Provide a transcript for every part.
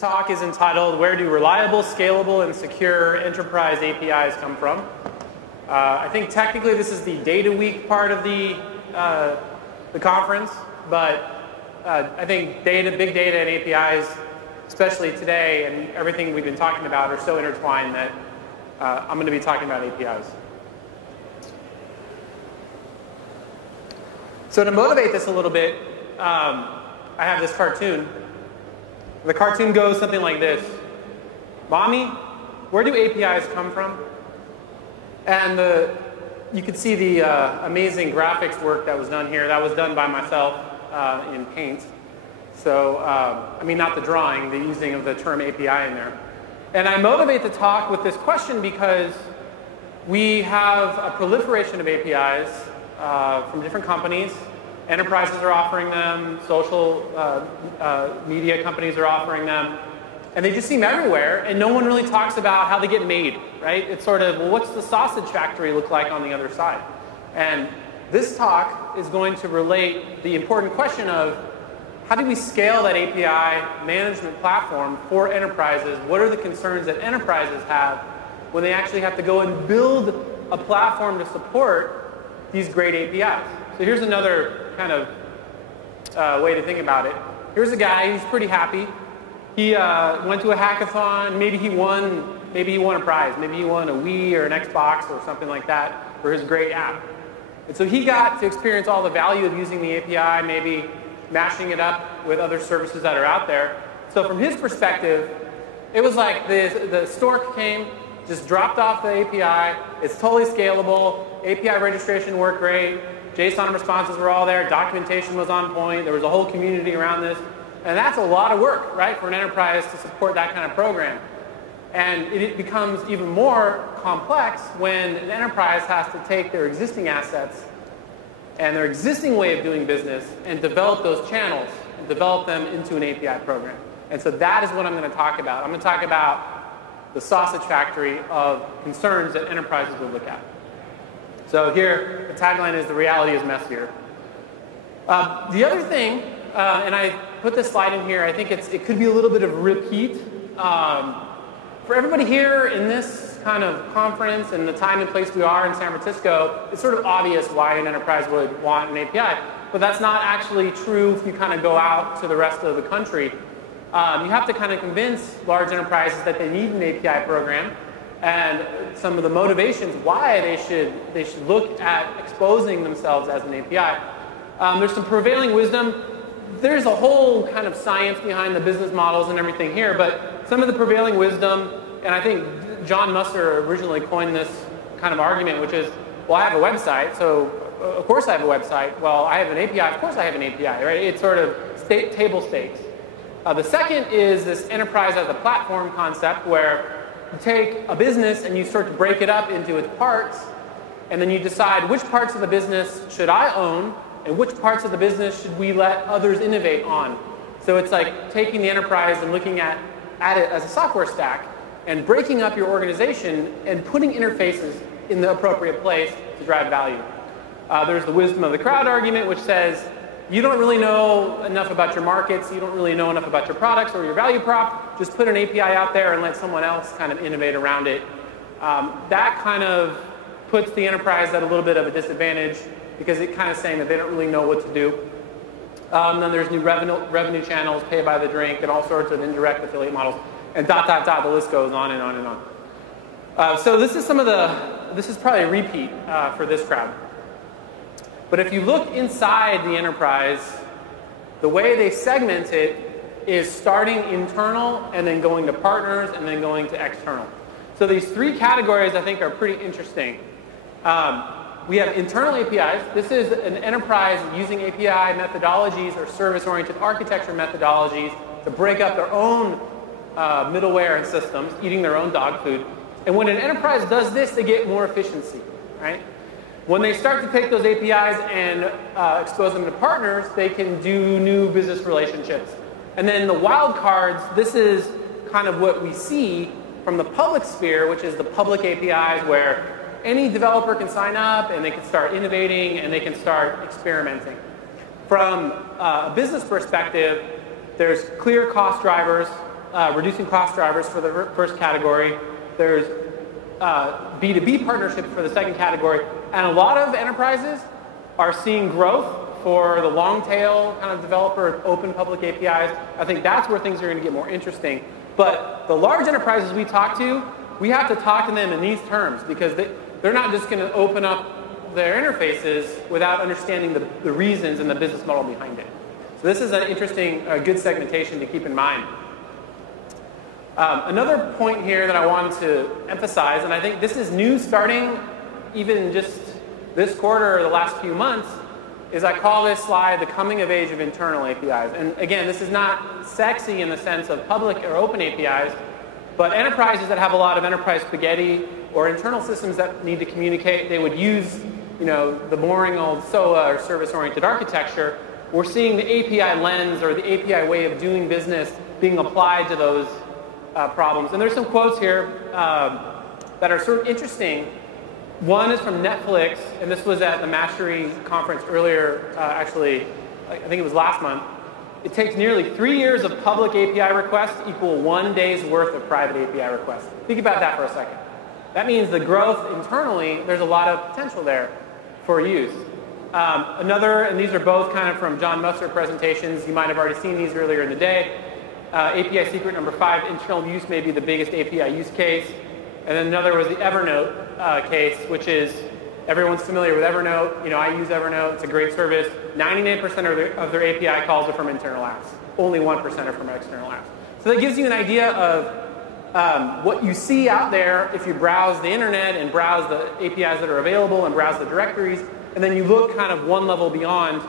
talk is entitled, Where Do Reliable, Scalable, and Secure Enterprise APIs Come From? I think technically this is the DataWeek part of the conference, but I think big data and APIs, especially today and everything we've been talking about, are so intertwined that I'm going to be talking about APIs. So to motivate this a little bit, I have this cartoon. The cartoon goes something like this. Mommy, where do APIs come from? And you can see the amazing graphics work that was done here. That was done by myself in Paint. So, I mean, not the drawing, the using of the term API in there. And I motivate the talk with this question because we have a proliferation of APIs from different companies. Enterprises are offering them, social media companies are offering them, and they just seem everywhere, and no one really talks about how they get made, right? It's sort of, well, what's the sausage factory look like on the other side? And this talk is going to relate the important question of how do we scale that API management platform for enterprises? What are the concerns that enterprises have when they actually have to go and build a platform to support these great APIs? So here's another kind of way to think about it. Here's a guy who's pretty happy. He went to a hackathon. Maybe he won a prize. Maybe he won a Wii or an Xbox or something like that for his great app. And so he got to experience all the value of using the API, maybe mashing it up with other services that are out there. So from his perspective, it was like the stork came, just dropped off the API. It's totally scalable. API registration worked great. JSON responses were all there. Documentation was on point. There was a whole community around this. And that's a lot of work, right, for an enterprise to support that kind of program. And it becomes even more complex when an enterprise has to take their existing assets and their existing way of doing business and develop those channels and develop them into an API program. And so that is what I'm going to talk about. I'm going to talk about the sausage factory of concerns that enterprises will look at. So here, the tagline is, the reality is messier. The other thing, and I put this slide in here, I think it could be a little bit of a repeat. For everybody here in this kind of conference and the time and place we are in San Francisco, it's sort of obvious why an enterprise would want an API. But that's not actually true if you kind of go out to the rest of the country. You have to kind of convince large enterprises that they need an API program, and some of the motivations why they should look at exposing themselves as an API. There's some prevailing wisdom. There's a whole kind of science behind the business models and everything here, but some of the prevailing wisdom, and I think John Musser originally coined this kind of argument, which is, well, I have a website, so of course I have a website. Well, I have an API, of course I have an API, right? It's sort of table stakes. The second is this enterprise as a platform concept, where you take a business and you start to break it up into its parts, and then you decide which parts of the business should I own and which parts of the business should we let others innovate on. So it's like taking the enterprise and looking at it as a software stack and breaking up your organization and putting interfaces in the appropriate place to drive value. There's the wisdom of the crowd argument, which says you don't really know enough about your markets, you don't really know enough about your products or your value prop, just put an API out there and let someone else kind of innovate around it. That kind of puts the enterprise at a little bit of a disadvantage because it's kind of saying that they don't really know what to do. Then there's new revenue channels, pay by the drink, and all sorts of indirect affiliate models, and ... the list goes on and on and on. So this is this is probably a repeat for this crowd. But if you look inside the enterprise, the way they segment it is starting internal and then going to partners and then going to external. So these three categories I think are pretty interesting. We have internal APIs. This is an enterprise using API methodologies or service-oriented architecture methodologies to break up their own middleware and systems, eating their own dog food. And when an enterprise does this, they get more efficiency, right? When they start to take those APIs and expose them to partners, they can do new business relationships. And then the wild cards, this is kind of what we see from the public sphere, which is the public APIs, where any developer can sign up and they can start innovating and they can start experimenting. From a business perspective, there's clear cost drivers. reducing cost drivers for the first category. There's B2B partnerships for the second category. And a lot of enterprises are seeing growth for the long tail kind of developer open public APIs. I think that's where things are going to get more interesting. But the large enterprises we talk to, we have to talk to them in these terms because they're not just going to open up their interfaces without understanding the reasons and the business model behind it. So this is an interesting, good segmentation to keep in mind. Another point here that I wanted to emphasize, and I think this is new starting even just this quarter or the last few months, is I call this slide the coming of age of internal APIs. And again, this is not sexy in the sense of public or open APIs, but enterprises that have a lot of enterprise spaghetti or internal systems that need to communicate, they would use the boring old SOA or service-oriented architecture. We're seeing the API lens or the API way of doing business being applied to those problems. And there's some quotes here that are sort of interesting. One is from Netflix, and this was at the Mastery conference earlier, actually, I think it was last month. It takes nearly 3 years of public API requests equal 1 day's worth of private API requests. Think about that for a second. That means the growth internally, there's a lot of potential there for use. Another, and these are both kind of from John Musser presentations. You might have already seen these earlier in the day. API secret number 5, internal use may be the biggest API use case. And then another was the Evernote case, which is, everyone's familiar with Evernote. I use Evernote. It's a great service. 99% of their API calls are from internal apps. Only 1% are from external apps. So that gives you an idea of what you see out there if you browse the internet and browse the APIs that are available and browse the directories. And then you look kind of one level beyond.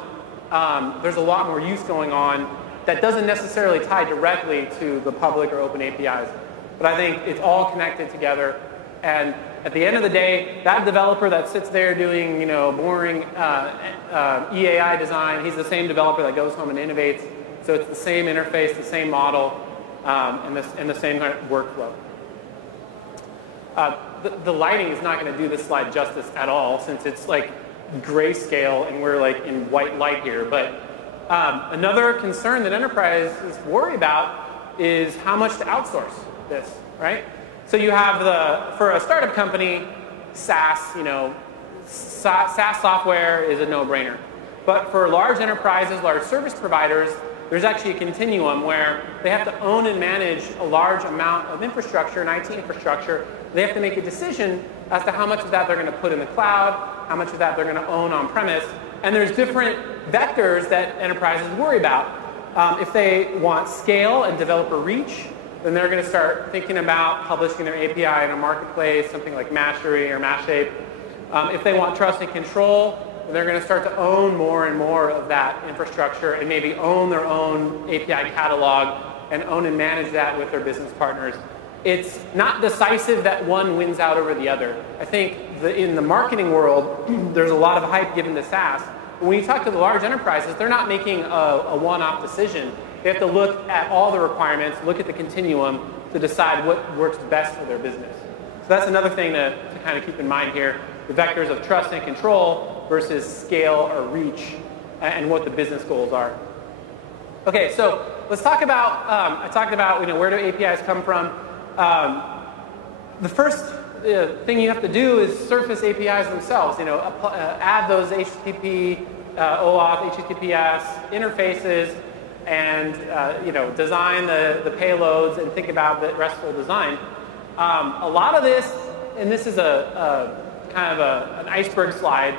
There's a lot more use going on that doesn't necessarily tie directly to the public or open APIs. But I think it's all connected together. And at the end of the day, that developer that sits there doing, boring EAI design, he's the same developer that goes home and innovates. So it's the same interface, the same model, and the same kind of workflow. The lighting is not going to do this slide justice at all, since it's like grayscale and we're like in white light here. But another concern that enterprises worry about is how much to outsource this, right? So you have for a startup company, SaaS, SaaS software is a no-brainer. But for large enterprises, large service providers, there's actually a continuum where they have to own and manage a large amount of infrastructure and IT infrastructure. They have to make a decision as to how much of that they're going to put in the cloud, how much of that they're going to own on-premise. And there's different vectors that enterprises worry about. If they want scale and developer reach, then they're going to start thinking about publishing their API in a marketplace, something like Mastery or Mashape. If they want trust and control, then they're going to start to own more and more of that infrastructure and maybe own their own API catalog and own and manage that with their business partners. It's not decisive that one wins out over the other. I think in the marketing world, there's a lot of hype given to SaaS. When you talk to the large enterprises, they're not making a one-off decision. They have to look at all the requirements, look at the continuum to decide what works best for their business. So that's another thing to kind of keep in mind here, the vectors of trust and control versus scale or reach and what the business goals are. Okay, so let's talk about, I talked about where do APIs come from. The first thing you have to do is surface APIs themselves, add those HTTP, OAuth, HTTPS interfaces, and design the payloads and think about the RESTful design. A lot of this, and this is a kind of an iceberg slide,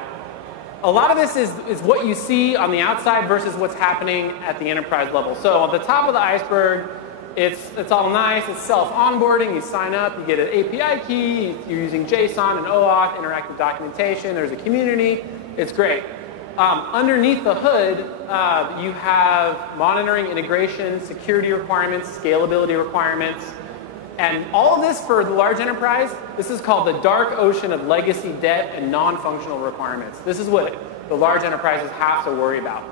a lot of this is what you see on the outside versus what's happening at the enterprise level. So on the top of the iceberg, it's all nice, it's self-onboarding, you sign up, you get an API key, you're using JSON and OAuth, interactive documentation, there's a community, it's great. Underneath the hood, you have monitoring, integration, security requirements, scalability requirements, and all of this for the large enterprise, this is called the dark ocean of legacy debt and non-functional requirements. This is what the large enterprises have to worry about.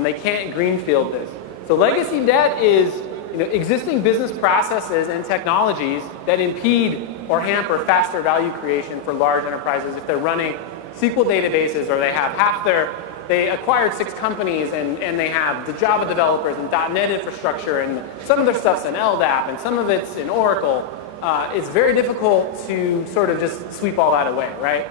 They can't greenfield this. So legacy debt is existing business processes and technologies that impede or hamper faster value creation for large enterprises if they're running SQL databases or they have half their they acquired 6 companies, and they have the Java developers and .NET infrastructure, and some of their stuff's in LDAP, and some of it's in Oracle. It's very difficult to sort of just sweep all that away, right?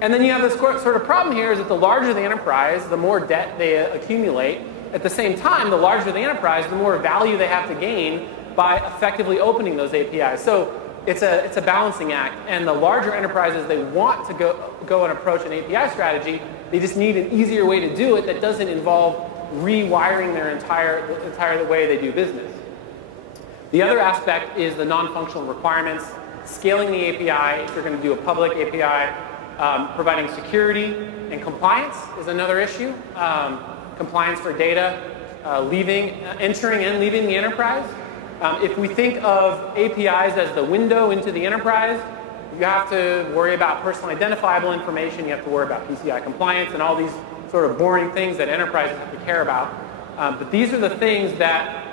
And then you have this sort of problem here is that the larger the enterprise, the more debt they accumulate. At the same time, the larger the enterprise, the more value they have to gain by effectively opening those APIs. So it's a balancing act, and the larger enterprises, they want to go and approach an API strategy. They just need an easier way to do it that doesn't involve rewiring their entire way they do business. The other aspect is the non-functional requirements, scaling the API if you're going to do a public API, providing security and compliance is another issue. Compliance for data, entering and leaving the enterprise. If we think of APIs as the window into the enterprise, you have to worry about personal identifiable information, you have to worry about PCI compliance, and all these sort of boring things that enterprises have to care about. But these are the things that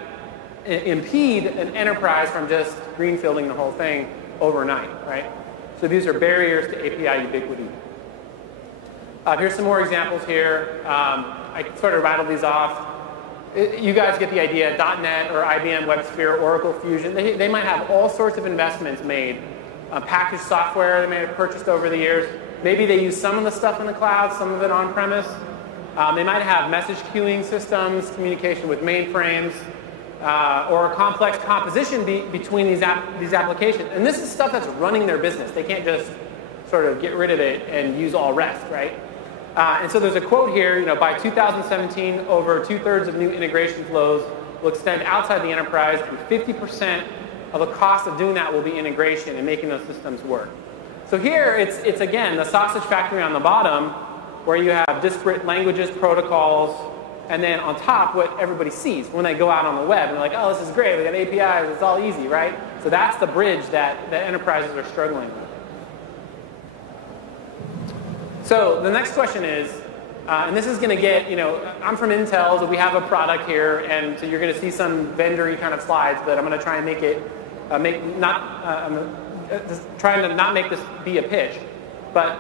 impede an enterprise from just greenfielding the whole thing overnight, right? So these are barriers to API ubiquity. Here's some more examples here. I sort of rattled these off. You guys get the idea. .NET or IBM WebSphere, Oracle Fusion, they might have all sorts of investments made. Packaged software they may have purchased over the years. Maybe they use some of the stuff in the cloud, some of it on-premise. They might have message queuing systems, communication with mainframes, or a complex composition between these applications. And this is stuff that's running their business. They can't just sort of get rid of it and use all rest, right? And so there's a quote here, by 2017, over 2/3 of new integration flows will extend outside the enterprise, and 50% of the cost of doing that will be integration and making those systems work. So here, it's again, the sausage factory on the bottom, where you have disparate languages, protocols, and then on top, what everybody sees when they go out on the web. And they're like, oh, this is great, we got APIs, it's all easy, right? So that's the bridge that enterprises are struggling with. So the next question is, and this is going to get, I'm from Intel, so we have a product here, and so you're going to see some vendor-y kind of slides, but I'm going to try and make it, I'm just trying to not make this be a pitch. But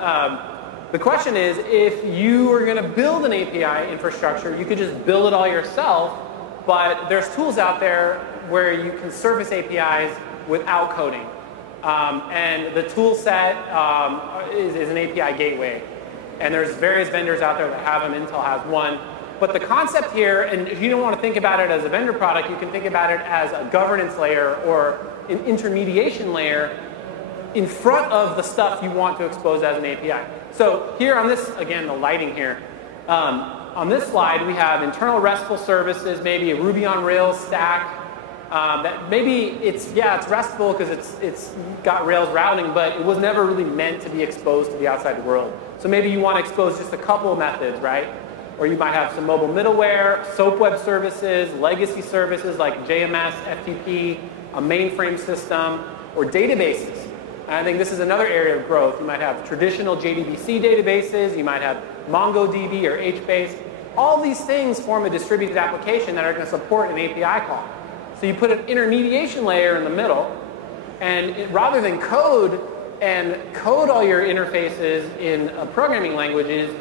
the question is, if you were going to build an API infrastructure, you could just build it all yourself, but there's tools out there where you can surface APIs without coding. And the tool set is an API gateway. And there's various vendors out there that have them. Intel has one. But the concept here, and if you don't want to think about it as a vendor product, you can think about it as a governance layer or an intermediation layer in front of the stuff you want to expose as an API. So here on this, again, the lighting here. On this slide, we have internal RESTful services, maybe a Ruby on Rails stack. That maybe it's RESTful because it's got Rails routing, but it was never really meant to be exposed to the outside world. So maybe you want to expose just a couple of methods, right? Or you might have some mobile middleware, SOAP web services, legacy services like JMS, FTP, a mainframe system, or databases. And I think this is another area of growth. You might have traditional JDBC databases, you might have MongoDB or HBase. All these things form a distributed application that are going to support an API call. So you put an intermediation layer in the middle, and rather than code all your interfaces in programming languages,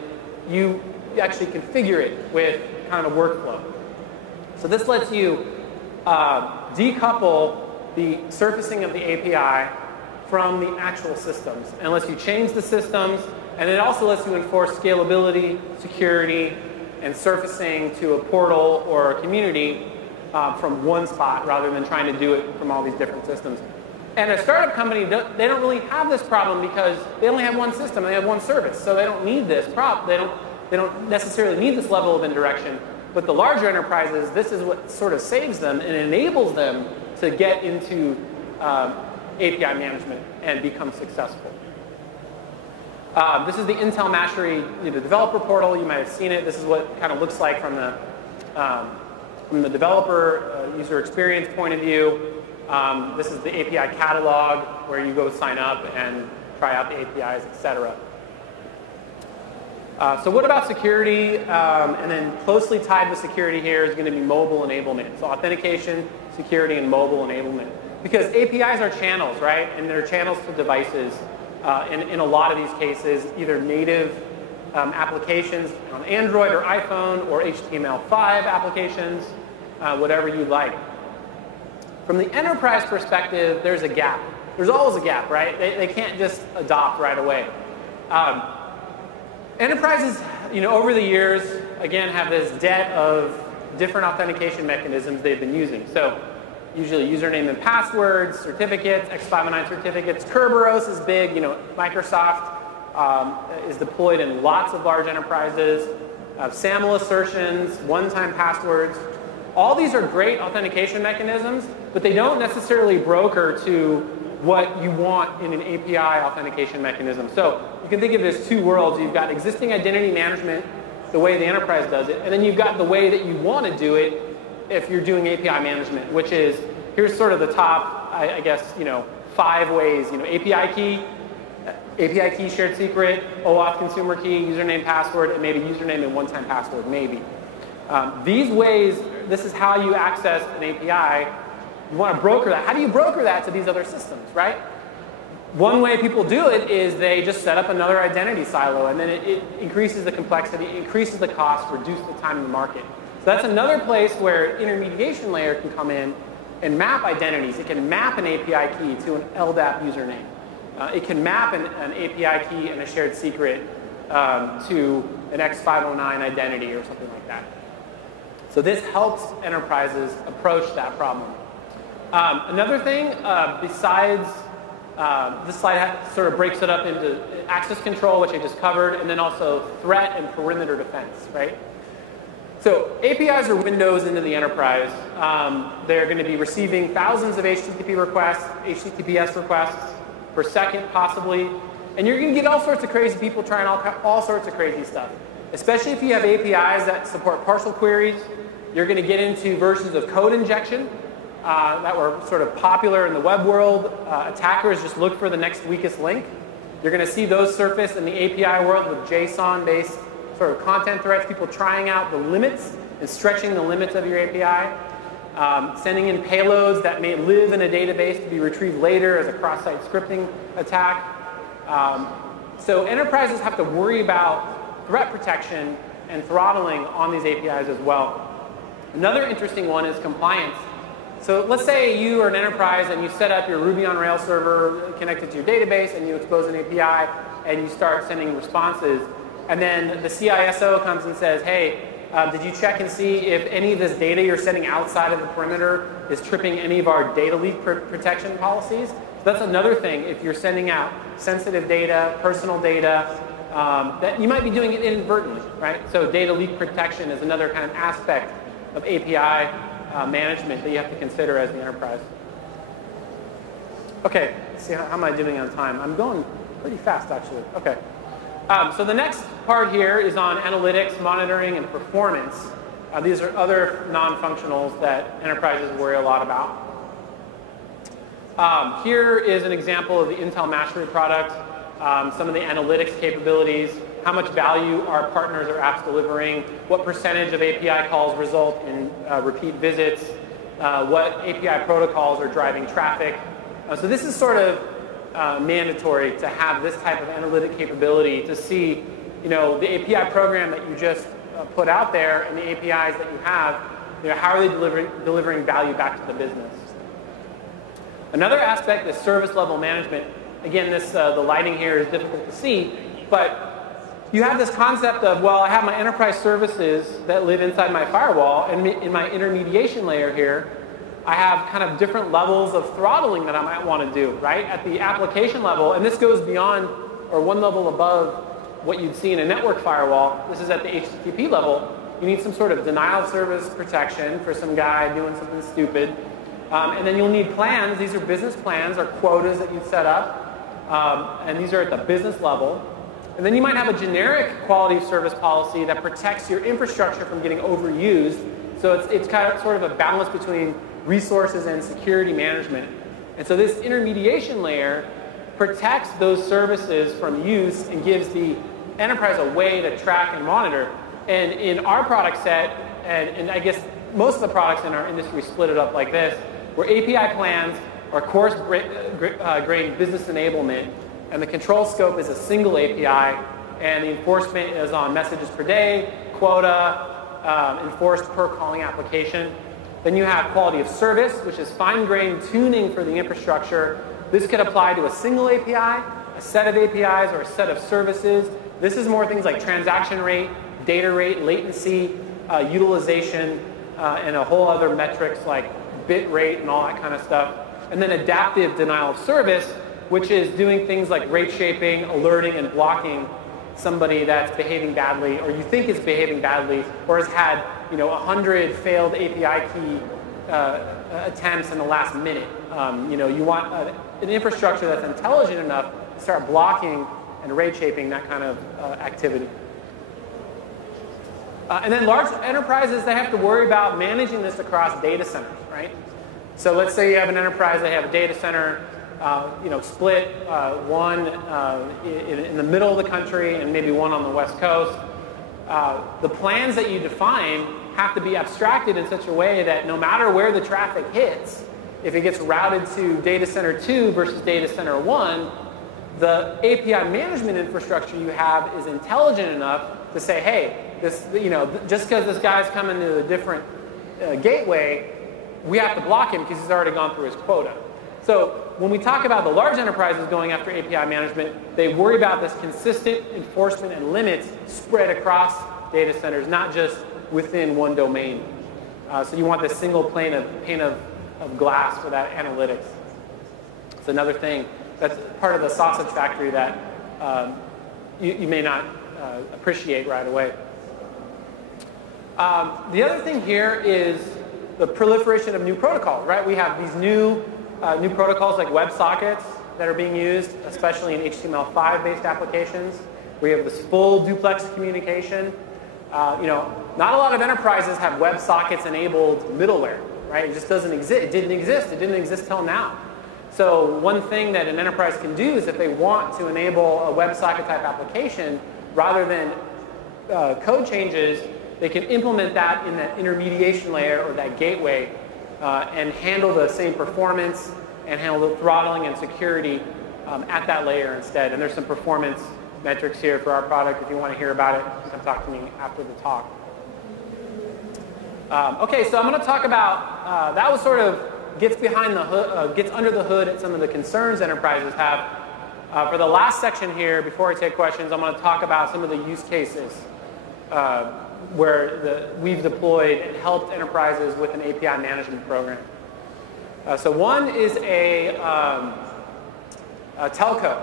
you actually configure it with kind of workflow. So this lets you decouple the surfacing of the API from the actual systems, and lets you change the systems, and it also lets you enforce scalability, security, and surfacing to a portal or a community from one spot rather than trying to do it from all these different systems. And a startup company, they don't really have this problem because they only have one system, they have one service, so they don't need this they don't necessarily need this level of indirection. But the larger enterprises, this is what sort of saves them and enables them to get into API management and become successful. This is the Intel Mastery developer portal. You might have seen it. This is what it kind of looks like from the developer user experience point of view. This is the API catalog where you go sign up and try out the APIs, etc. So what about security? And then closely tied with security here is going to be mobile enablement. So authentication, security, and mobile enablement. Because APIs are channels, right? And they're channels to devices. In a lot of these cases, either native applications on Android or iPhone or HTML5 applications, whatever you like. From the enterprise perspective, there's a gap. There's always a gap, right? They can't just adopt right away. Enterprises, over the years, again, have this debt of different authentication mechanisms they've been using. So usually username and passwords, certificates, X509 certificates. Kerberos is big. Microsoft is deployed in lots of large enterprises. SAML assertions, one-time passwords. All these are great authentication mechanisms, but they don't necessarily broker to what you want in an API authentication mechanism. So you can think of it as two worlds. You've got existing identity management, the way the enterprise does it, and then you've got the way that you want to do it if you're doing API management, which is, here's sort of the top, I guess, 5 ways. API key, shared secret, OAuth consumer key, username, password, and maybe username and one-time password, maybe. These ways, this is how you access an API. You want to broker that. How do you broker that to these other systems, right? One way people do it is they just set up another identity silo, and then it increases the complexity, increases the cost, reduces the time to market. So that's another place where intermediation layer can come in and map identities. It can map an API key to an LDAP username. It can map an API key and a shared secret to an X509 identity or something like that. So this helps enterprises approach that problem. Another thing, besides this slide sort of breaks it up into access control, which I just covered, and then also threat and perimeter defense, right? So APIs are windows into the enterprise. They're going to be receiving thousands of HTTP requests, HTTPS requests per second, possibly. And you're going to get all sorts of crazy people trying all sorts of crazy stuff. Especially if you have APIs that support partial queries, you're going to get into versions of code injection that were sort of popular in the web world. Attackers just look for the next weakest link. You're going to see those surface in the API world with JSON-based sort of content threats, people trying out the limits and stretching the limits of your API, sending in payloads that may live in a database to be retrieved later as a cross-site scripting attack. So enterprises have to worry about threat protection and throttling on these APIs as well. Another interesting one is compliance. So let's say you are an enterprise and you set up your Ruby on Rails server connected to your database and you expose an API and you start sending responses. And then the CISO comes and says, hey, did you check and see if any of this data you're sending outside of the perimeter is tripping any of our data leak protection policies? So that's another thing. If you're sending out sensitive data, personal data, that you might be doing it inadvertently, right? So data leak protection is another kind of aspect of API management that you have to consider as the enterprise. Okay, let's see how am I doing on time? I'm going pretty fast, actually. Okay. So the next part here is on analytics, monitoring, and performance. These are other non-functionals that enterprises worry a lot about. Here is an example of the Intel Mastery product, some of the analytics capabilities, how much value our partners or apps delivering, what percentage of API calls result in repeat visits, what API protocols are driving traffic. So this is sort of mandatory to have this type of analytic capability to see, the API program that you just put out there and the APIs that you have, how are they delivering value back to the business. Another aspect is service level management. Again, the lighting here is difficult to see, but you have this concept of, well, I have my enterprise services that live inside my firewall, and in my intermediation layer here, I have kind of different levels of throttling that I might want to do, right? At the application level, and this goes beyond or one level above what you'd see in a network firewall. This is at the HTTP level. You need some sort of denial of service protection for some guy doing something stupid. And then you'll need plans. These are business plans or quotas that you set up. And these are at the business level. And then you might have a generic quality of service policy that protects your infrastructure from getting overused. So it's kind of sort of a balance between resources and security management. And so this intermediation layer protects those services from use and gives the enterprise a way to track and monitor. And in our product set, and I guess most of the products in our industry split it up like this, where API plans are coarse-grained business enablement, and the control scope is a single API, and the enforcement is on messages per day, quota, enforced per calling application. Then you have quality of service, which is fine-grained tuning for the infrastructure. This could apply to a single API, a set of APIs, or a set of services. This is more things like transaction rate, data rate, latency, utilization, and a whole other metrics like bit rate and all that kind of stuff. And then adaptive denial of service, which is doing things like rate shaping, alerting, and blocking somebody that's behaving badly, or you think is behaving badly, or has had 100 failed API key attempts in the last minute. You want an infrastructure that's intelligent enough to start blocking and rate shaping that kind of activity. And then large enterprises, they have to worry about managing this across data centers, right? So let's say you have an enterprise, they have a data center, split one in the middle of the country and maybe one on the West Coast. The plans that you define have to be abstracted in such a way that no matter where the traffic hits, if it gets routed to data center 2 versus data center 1, the API management infrastructure you have is intelligent enough to say, hey, this, just because this guy's coming to a different gateway, we have to block him because he's already gone through his quota. So when we talk about the large enterprises going after API management, they worry about this consistent enforcement and limits spread across data centers, not just within one domain. So you want this single pane of glass for that analytics. It's another thing that's part of the sausage factory that you may not appreciate right away. The other thing here is the proliferation of new protocols, right? We have these new protocols like WebSockets that are being used, especially in HTML5 based applications. We have this full duplex communication. Not a lot of enterprises have WebSockets enabled middleware, right? It just doesn't exist. It didn't exist. It didn't exist till now. So one thing that an enterprise can do is if they want to enable a WebSocket type application, rather than code changes, they can implement that in that intermediation layer or that gateway and handle the same performance and handle the throttling and security at that layer instead. And there's some performance metrics here for our product. If you want to hear about it, you can talk to me after the talk. Okay, so I'm going to talk about, that was sort of gets behind the hood, gets under the hood at some of the concerns enterprises have. For the last section here, before I take questions, I'm going to talk about some of the use cases where we've deployed and helped enterprises with an API management program. So one is a telco.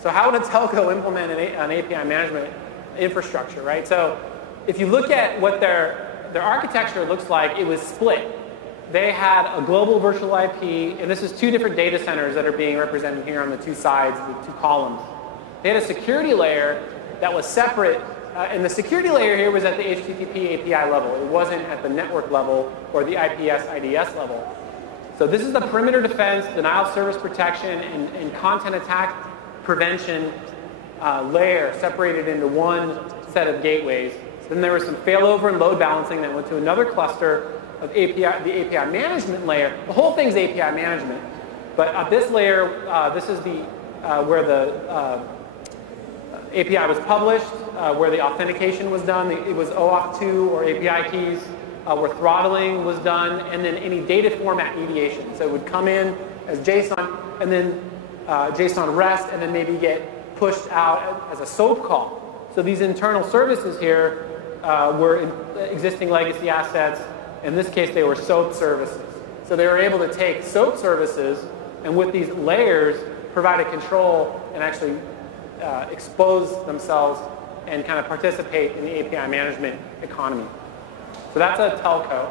So how would a telco implement an API management infrastructure, right? So if you look at what their architecture looks like, it was split. They had a global virtual IP, and this is two different data centers that are being represented here on the two sides, the two columns. They had a security layer that was separate, and the security layer here was at the HTTP API level. It wasn't at the network level or the IPS IDS level. So this is the perimeter defense, denial of service protection, and content attack prevention layer separated into one set of gateways. Then there was some failover and load balancing that went to another cluster of the API management layer. The whole thing's API management. But at this layer, this is where the API was published, where the authentication was done. It was OAuth 2 or API keys, where throttling was done, and then any data format mediation. So it would come in as JSON, and then JSON REST, and then maybe get pushed out as a SOAP call. So these internal services here were existing legacy assets. In this case, they were SOAP services. So they were able to take SOAP services and with these layers provide a control and actually expose themselves and kind of participate in the API management economy. So that's a telco.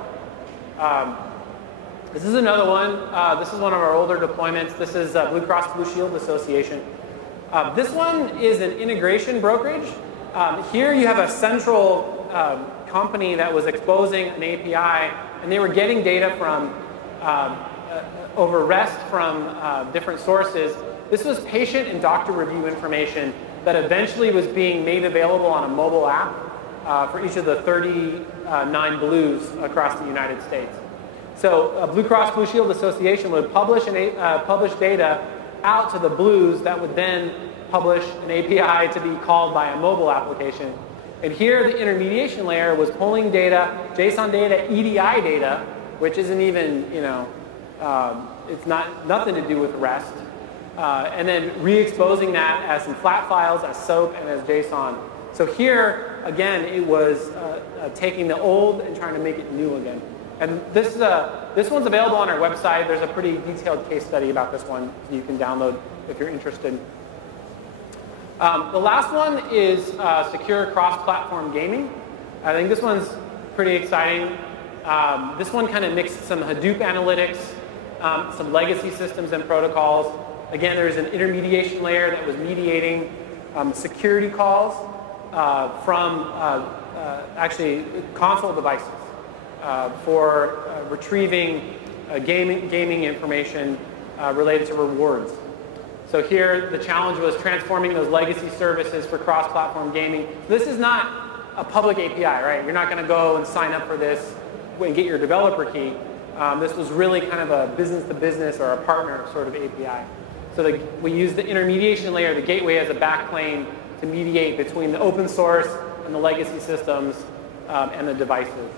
This is another one. This is one of our older deployments. This is Blue Cross Blue Shield Association. This one is an integration brokerage. Here you have a central company that was exposing an API, and they were getting data from over REST from different sources. This was patient and doctor review information that eventually was being made available on a mobile app for each of the 39 blues across the United States. So Blue Cross Blue Shield Association would publish data out to the blues that would then publish an API to be called by a mobile application. And here the intermediation layer was pulling data, JSON data, EDI data, which isn't even, you know, it's nothing to do with REST. And then re-exposing that as some flat files, as SOAP, and as JSON. So here, again, it was taking the old and trying to make it new again. And this one's available on our website. There's a pretty detailed case study about this one you can download if you're interested. The last one is secure cross-platform gaming. I think this one's pretty exciting. This one kind of mixed some Hadoop analytics, some legacy systems and protocols. Again, there's an intermediation layer that was mediating security calls from actually console devices for retrieving gaming information related to rewards. So here, the challenge was transforming those legacy services for cross-platform gaming. This is not a public API, right? You're not going to go and sign up for this and get your developer key. This was really kind of a business-to-business or a partner sort of API. So we use the intermediation layer, the gateway, as a backplane to mediate between the open source and the legacy systems and the devices.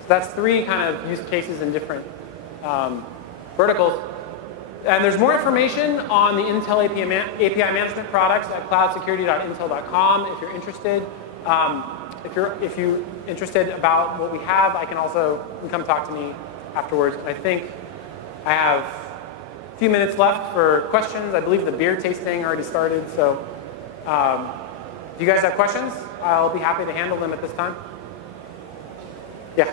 So that's 3 kind of use cases in different verticals. And there's more information on the Intel API management products at cloudsecurity.intel.com if you're interested. If you're interested about what we have, you can come talk to me afterwards. I think I have a few minutes left for questions. I believe the beer tasting already started. So if you guys have questions, I'll be happy to handle them at this time. Yeah.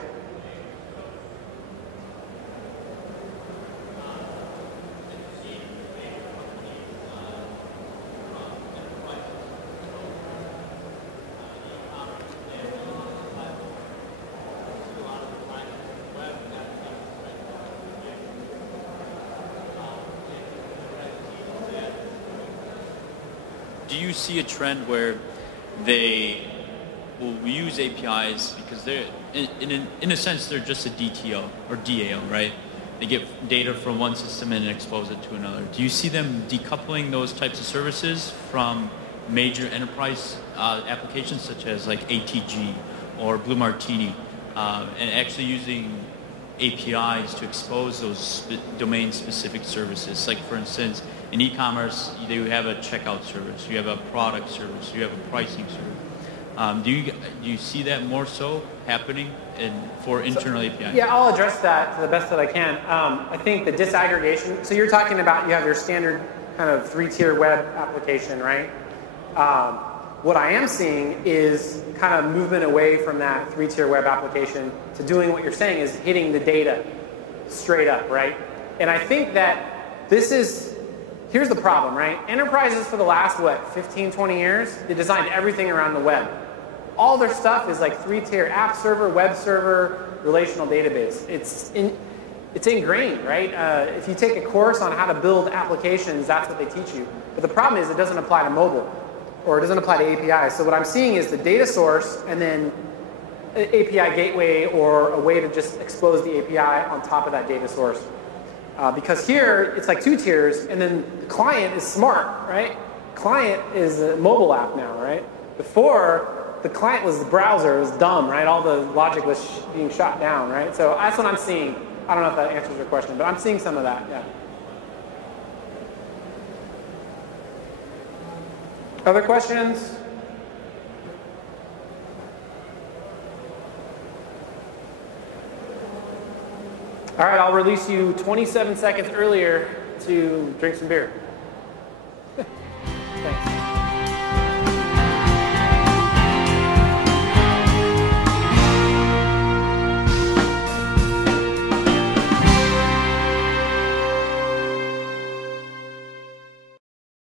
Do you see a trend where they will use APIs because they're, in a sense, they're just a DTO or DAO, right? They get data from one system and expose it to another. Do you see them decoupling those types of services from major enterprise applications such as like ATG or Blue Martini and actually using APIs to expose those domain-specific services? Like, for instance, in e-commerce, you have a checkout service, you have a product service, you have a pricing service. Do you see that more so happening for internal APIs? Yeah, I'll address that to the best that I can. I think the disaggregation, so you're talking about you have your standard kind of 3-tier web application, right? What I am seeing is kind of movement away from that 3-tier web application to doing what you're saying is hitting the data straight up, right? And I think that this is, here's the problem, right? Enterprises for the last, 15, 20 years, they designed everything around the web. All their stuff is like 3-tier app server, web server, relational database. It's ingrained, right? If you take a course on how to build applications, that's what they teach you. But the problem is it doesn't apply to mobile, or it doesn't apply to APIs. So what I'm seeing is the data source and then API gateway or a way to just expose the API on top of that data source. Because here, it's like 2 tiers, and then the client is smart, right? Client is a mobile app now, right? Before, the client was the browser, it was dumb, right? All the logic was being shot down, right? So that's what I'm seeing. I don't know if that answers your question, but I'm seeing some of that, yeah. Other questions? All right, I'll release you 27 seconds earlier to drink some beer.